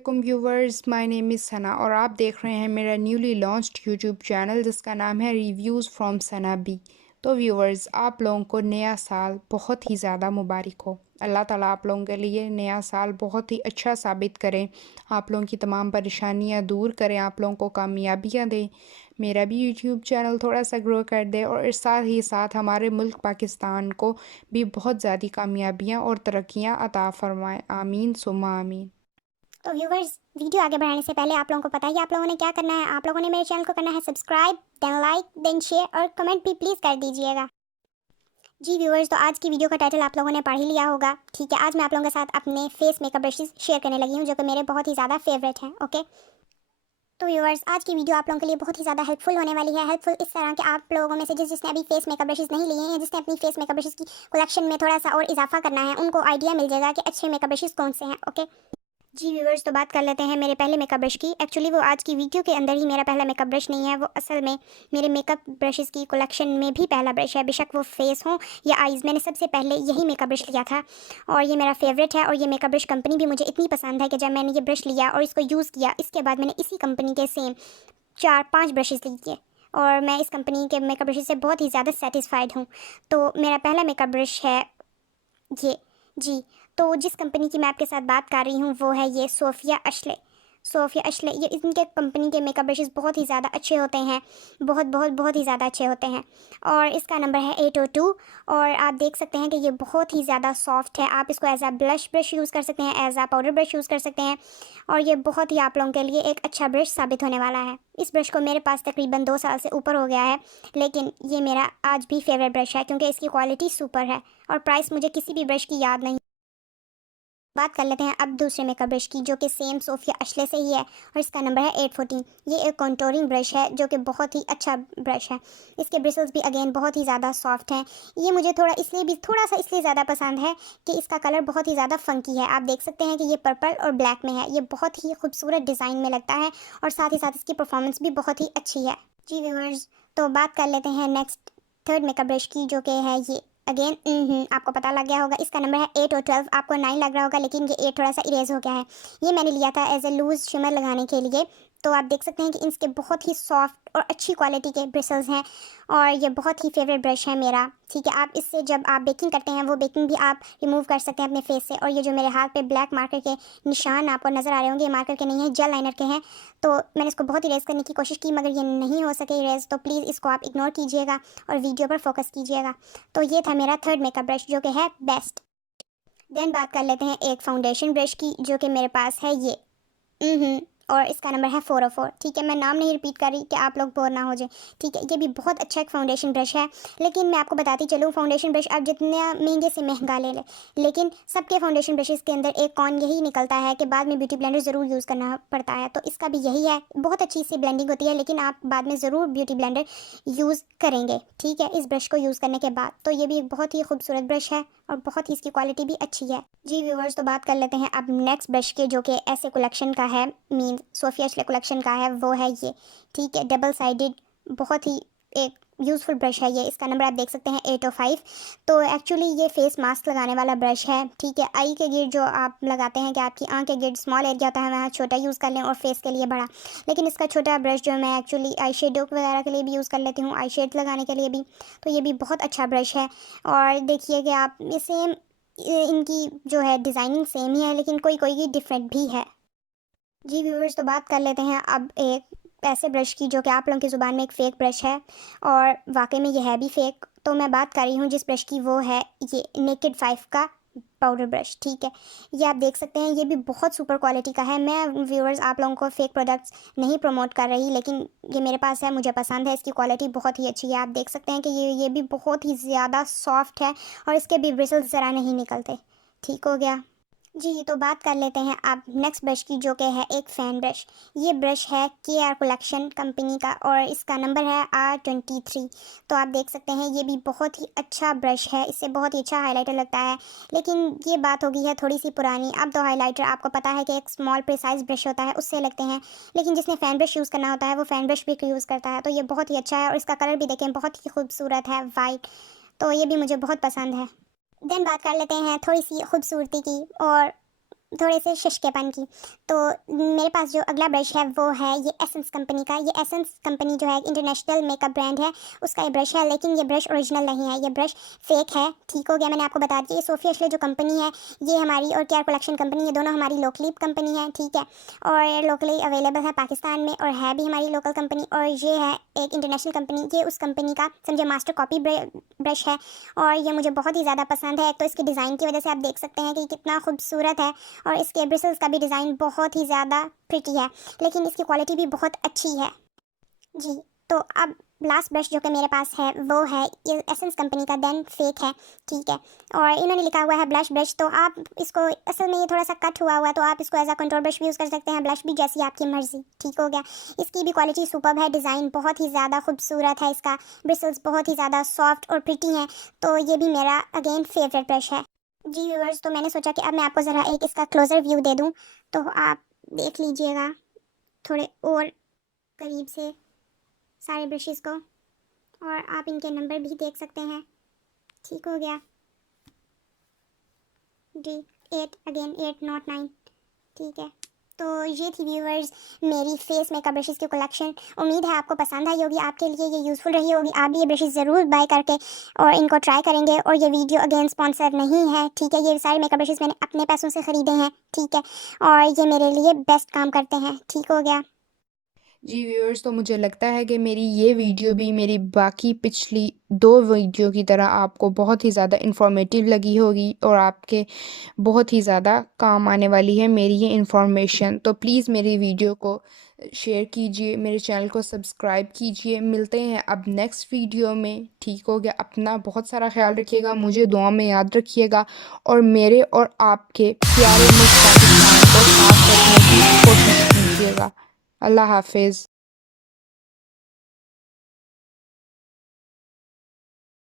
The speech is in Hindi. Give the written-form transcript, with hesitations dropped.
वालेकुम व्यूवर्स, माय नेम इज़ सना और आप देख रहे हैं मेरा न्यूली लॉन्च्ड यूट्यूब चैनल जिसका नाम है रिव्यूज़ फ्रॉम सना बी। तो व्यूवर्स, आप लोगों को नया साल बहुत ही ज़्यादा मुबारक हो। अल्लाह ताला आप लोगों के लिए नया साल बहुत ही अच्छा साबित करें, आप लोगों की तमाम परेशानियां दूर करें, आप लोगों को कामयाबियां दें, मेरा भी यूट्यूब चैनल थोड़ा सा ग्रो कर दे और इस साथ ही साथ हमारे मुल्क पाकिस्तान को भी बहुत ज़्यादा कामयाबियाँ और तरक्कियाँ अता फरमाए। आमीन सुम्मा आमीन। तो व्यूवर्स, वीडियो आगे बढ़ाने से पहले आप लोगों को पता है आप लोगों ने क्या करना है। आप लोगों ने मेरे चैनल को करना है subscribe, then like, then share और कमेंट भी प्लीज़ कर दीजिएगा। जी व्यूवर्स, तो आज की वीडियो का टाइटल आप लोगों ने पढ़ ही लिया होगा। ठीक है, आज मैं आप लोगों के साथ अपने फेस मेकअप ब्रशेस शेयर करने लगी हूँ जो कि मेरे बहुत ही ज़्यादा फेवरेट हैं। ओके, तो व्यूवर्स, आज की वीडियो आप लोगों के लिए बहुत ही ज़्यादा हेल्पफुल होने वाली है। हेल्पफुल इस तरह के आप लोगों में से जिसने अभी फेस मेकअप ब्रशेस नहीं लिए हैं, जिसने अपनी फेस मेकअप ब्रशेस की कलेक्शन में थोड़ा सा और इजाफा करना है, उनको आइडिया मिल जाएगा कि अच्छे मेकअप ब्रशेस कौन से हैं। ओके जी व्यूवर्स, तो बात कर लेते हैं मेरे पहले मेकअप ब्रश की। एक्चुअली वो आज की वीडियो के अंदर ही मेरा पहला मेकअप ब्रश नहीं है, वो असल में मेरे मेकअप ब्रशेस की कलेक्शन में भी पहला ब्रश है। बेशक वो फेस हो या आईज़, मैंने सबसे पहले यही मेकअप ब्रश लिया था और ये मेरा फेवरेट है। और ये मेकअप ब्रश कंपनी भी मुझे इतनी पसंद है कि जब मैंने ये ब्रश लिया और इसको यूज़ किया, इसके बाद मैंने इसी कंपनी के सेम 4-5 ब्रशेस लिए और मैं इस कंपनी के मेकअप ब्रशेस से बहुत ही ज़्यादा सेटिस्फाइड हूँ। तो मेरा पहला मेकअप ब्रश है ये। जी, तो जिस कंपनी की मैं आपके साथ बात कर रही हूँ वो है ये सोफिया अशले। ये इनके कंपनी के मेकअप ब्रशेस बहुत ही ज़्यादा अच्छे होते हैं, बहुत ही ज़्यादा अच्छे होते हैं। और इसका नंबर है 802 और आप देख सकते हैं कि ये बहुत ही ज़्यादा सॉफ्ट है। आप इसको एज आ ब्लश ब्रश यूज़ कर सकते हैं, एज आ पाउडर ब्रश यूज़ कर सकते हैं और ये बहुत ही आप लोगों के लिए एक अच्छा ब्रश साबित होने वाला है। इस ब्रश को मेरे पास तकरीबन 2 साल से ऊपर हो गया है, लेकिन ये मेरा आज भी फेवरेट ब्रश है क्योंकि इसकी क्वालिटी सुपर है और प्राइस मुझे किसी भी ब्रश की याद नहीं। बात कर लेते हैं अब दूसरे मेकअप ब्रश की जो कि सेम सोफिया अशले से ही है और इसका नंबर है 814। ये एक कॉन्टोरिंग ब्रश है जो कि बहुत ही अच्छा ब्रश है। इसके ब्रिसल्स भी अगेन बहुत ही ज़्यादा सॉफ्ट हैं। ये मुझे थोड़ा सा इसलिए ज़्यादा पसंद है कि इसका कलर बहुत ही ज़्यादा फंकी है। आप देख सकते हैं कि ये पर्पल और ब्लैक में है। ये बहुत ही खूबसूरत डिज़ाइन में लगता है और साथ ही साथ इसकी परफॉर्मेंस भी बहुत ही अच्छी है। जी व्यूअर्स, तो बात कर लेते हैं नेक्स्ट थर्ड मेकअप ब्रश की जो कि है ये अगेन आपको पता लग गया होगा। इसका नंबर है 8 और 12। आपको 9 लग रहा होगा लेकिन ये 8 थोड़ा सा इरेज हो गया है। ये मैंने लिया था एज ए लूज शिमर लगाने के लिए। तो आप देख सकते हैं कि इसके बहुत ही सॉफ्ट और अच्छी क्वालिटी के ब्रिसल्स हैं और ये बहुत ही फेवरेट ब्रश है मेरा। ठीक है, आप इससे जब आप बेकिंग करते हैं वो बेकिंग भी आप रिमूव कर सकते हैं अपने फेस से। और ये जो मेरे हाथ पे ब्लैक मार्कर के निशान आपको नज़र आ रहे होंगे, ये मार्कर के नहीं है, जेल लाइनर के हैं। तो मैंने इसको बहुत इरेज करने की कोशिश की मगर ये नहीं हो सके इरेज, तो प्लीज़ इसको आप इग्नोर कीजिएगा और वीडियो पर फोकस कीजिएगा। तो ये था मेरा थर्ड मेकअप ब्रश जो कि है बेस्ट। देन बात कर लेते हैं एक फाउंडेशन ब्रश की जो कि मेरे पास है ये और इसका नंबर है 404। ठीक है, मैं नाम नहीं रिपीट कर रही कि आप लोग बोर ना हो जाए। ठीक है, ये भी बहुत अच्छा एक फाउंडेशन ब्रश है। लेकिन मैं आपको बताती चलूँ, फाउंडेशन ब्रश आप जितने महंगे से महंगा ले लें, लेकिन सबके फाउंडेशन ब्रशेस के अंदर एक कॉन यही निकलता है कि बाद में ब्यूटी ब्लेंडर ज़रूर यूज़ करना पड़ता है। तो इसका भी यही है, बहुत अच्छी सी ब्लेंडिंग होती है लेकिन आप बाद में ज़रूर ब्यूटी ब्लेंडर यूज़ करेंगे। ठीक है, इस ब्रश को यूज़ करने के बाद। तो ये भी एक बहुत ही खूबसूरत ब्रश है और बहुत ही इसकी क्वालिटी भी अच्छी है। जी व्यूवर्स, तो बात कर लेते हैं अब नेक्स्ट ब्रश के जो कि ऐसे कलेक्शन का है, मीन सोफिया अशले कलेक्शन का है, वो है ये। ठीक है, डबल साइडेड बहुत ही एक यूज़फुल ब्रश है ये। इसका नंबर आप देख सकते हैं 805। तो एक्चुअली ये फेस मास्क लगाने वाला ब्रश है। ठीक है, आई के गिर्द जो आप लगाते हैं कि आपकी आँख के गिर्द स्मॉल एरिया होता है वहाँ छोटा यूज़ कर लें और फेस के लिए बड़ा। लेकिन इसका छोटा ब्रश जो मैं एक्चुअली आई शेडो वगैरह के लिए भी यूज़ कर लेती हूँ, आई शेड लगाने के लिए भी। तो ये भी बहुत अच्छा ब्रश है और देखिए कि आप ये सेम इनकी जो है डिज़ाइनिंग सेम ही है लेकिन कोई कोई डिफरेंट भी है। जी व्यूअर्स, तो बात कर लेते हैं अब एक ऐसे ब्रश की जो कि आप लोगों की ज़ुबान में एक फ़ेक ब्रश है और वाकई में ये है भी फेक। तो मैं बात कर रही हूँ जिस ब्रश की, वो है ये नेकेड 5 का पाउडर ब्रश। ठीक है, ये आप देख सकते हैं, ये भी बहुत सुपर क्वालिटी का है। मैं व्यूअर्स आप लोगों को फेक प्रोडक्ट्स नहीं प्रमोट कर रही, लेकिन ये मेरे पास है, मुझे पसंद है, इसकी क्वालिटी बहुत ही अच्छी है। आप देख सकते हैं कि ये भी बहुत ही ज़्यादा सॉफ्ट है और इसके भी ब्रिसल्स ज़रा नहीं निकलते। ठीक हो गया जी, तो बात कर लेते हैं अब नेक्स्ट ब्रश की जो कि है एक फ़ैन ब्रश। ये ब्रश है KR कलेक्शन कंपनी का और इसका नंबर है R23। तो आप देख सकते हैं ये भी बहुत ही अच्छा ब्रश है, इससे बहुत ही अच्छा हाइलाइटर लगता है। लेकिन ये बात हो गई है थोड़ी सी पुरानी। अब तो हाइलाइटर आपको पता है कि एक स्मॉल प्रिसाइज ब्रश होता है, उससे लगते हैं, लेकिन जिसने फ़ैन ब्रश यूज़ करना होता है वो फ़ैन ब्रश भी यूज़ करता है। तो ये बहुत ही अच्छा है और इसका कलर भी देखें बहुत ही खूबसूरत है, वाइट। तो ये भी मुझे बहुत पसंद है। देन बात कर लेते हैं थोड़ी सी खूबसूरती की और थोड़े से शिशकेपन की। तो मेरे पास जो अगला ब्रश है वो है ये एसेंस कंपनी का। ये एसेंस कंपनी जो है इंटरनेशनल मेकअप ब्रांड है, उसका ये ब्रश है, लेकिन ये ब्रश ओरिजिनल नहीं है, ये ब्रश फेक है। ठीक हो गया, मैंने आपको बता दिया। ये सोफिया असले जो कंपनी है ये हमारी, और केयर कलेक्शन कंपनी, ये दोनों हमारी लोकली कंपनी है। ठीक है, और ये लोकली अवेलेबल है पाकिस्तान में, और है भी हमारी लोकल कंपनी। और ये है एक इंटरनेशनल कंपनी, ये उस कंपनी का समझे मास्टर कॉपी ब्रश है, और ये मुझे बहुत ही ज़्यादा पसंद है। एक तो इसकी डिज़ाइन की वजह से आप देख सकते हैं कि कितना खूबसूरत है, और इसके ब्रिसल्स का भी डिज़ाइन बहुत ही ज़्यादा प्रिटी है, लेकिन इसकी क्वालिटी भी बहुत अच्छी है जी। तो अब लास्ट ब्रश जो कि मेरे पास है वो है ये एसेंस कंपनी का देन फेक है। ठीक है, और इन्होंने लिखा हुआ है ब्लश ब्रश। तो आप इसको, असल में ये थोड़ा सा कट हुआ है, तो आप इसको एज अ कंट्रोल ब्रश भी यूज़ कर सकते हैं, ब्लश भी, जैसी आपकी मर्ज़ी। ठीक हो गया, इसकी भी क्वालिटी सुपर्ब है, डिज़ाइन बहुत ही ज़्यादा खूबसूरत है, इसका ब्रिसल्स बहुत ही ज़्यादा सॉफ्ट और प्रिटी हैं। तो ये भी मेरा अगेन फेवरेट ब्रश है जी व्यूअर्स। तो मैंने सोचा कि अब मैं आपको ज़रा एक इसका क्लोज़र व्यू दे दूँ, तो आप देख लीजिएगा थोड़े और करीब से सारे ब्रशेस को, और आप इनके नंबर भी देख सकते हैं। ठीक हो गया जी, 8 अगेन 8 नॉट 9। ठीक है, तो ये थी व्यूअर्स मेरी फेस मेकअप ब्रशेस की कलेक्शन। उम्मीद है आपको पसंद आई होगी, आपके लिए ये यूज़फुल रही होगी। आप भी ये ब्रशेस ज़रूर बाय करके और इनको ट्राई करेंगे। और ये वीडियो अगेन स्पॉन्सर नहीं है, ठीक है, ये सारे मेकअप ब्रशेस मैंने अपने पैसों से ख़रीदे हैं। ठीक है, और ये मेरे लिए बेस्ट काम करते हैं। ठीक हो गया जी व्यूअर्स, तो मुझे लगता है कि मेरी ये वीडियो भी मेरी बाकी पिछली 2 वीडियो की तरह आपको बहुत ही ज़्यादा इन्फॉर्मेटिव लगी होगी, और आपके बहुत ही ज़्यादा काम आने वाली है मेरी ये इन्फॉर्मेशन। तो प्लीज़ मेरी वीडियो को शेयर कीजिए, मेरे चैनल को सब्सक्राइब कीजिए। मिलते हैं अब नेक्स्ट वीडियो में। ठीक हो गया, अपना बहुत सारा ख्याल रखिएगा, मुझे दुआ में याद रखिएगा, और मेरे और आपके प्यारे मुल्क पाकिस्तान को साफ रखने की कोशिश कीजिएगा। अल्लाह हाफिज़।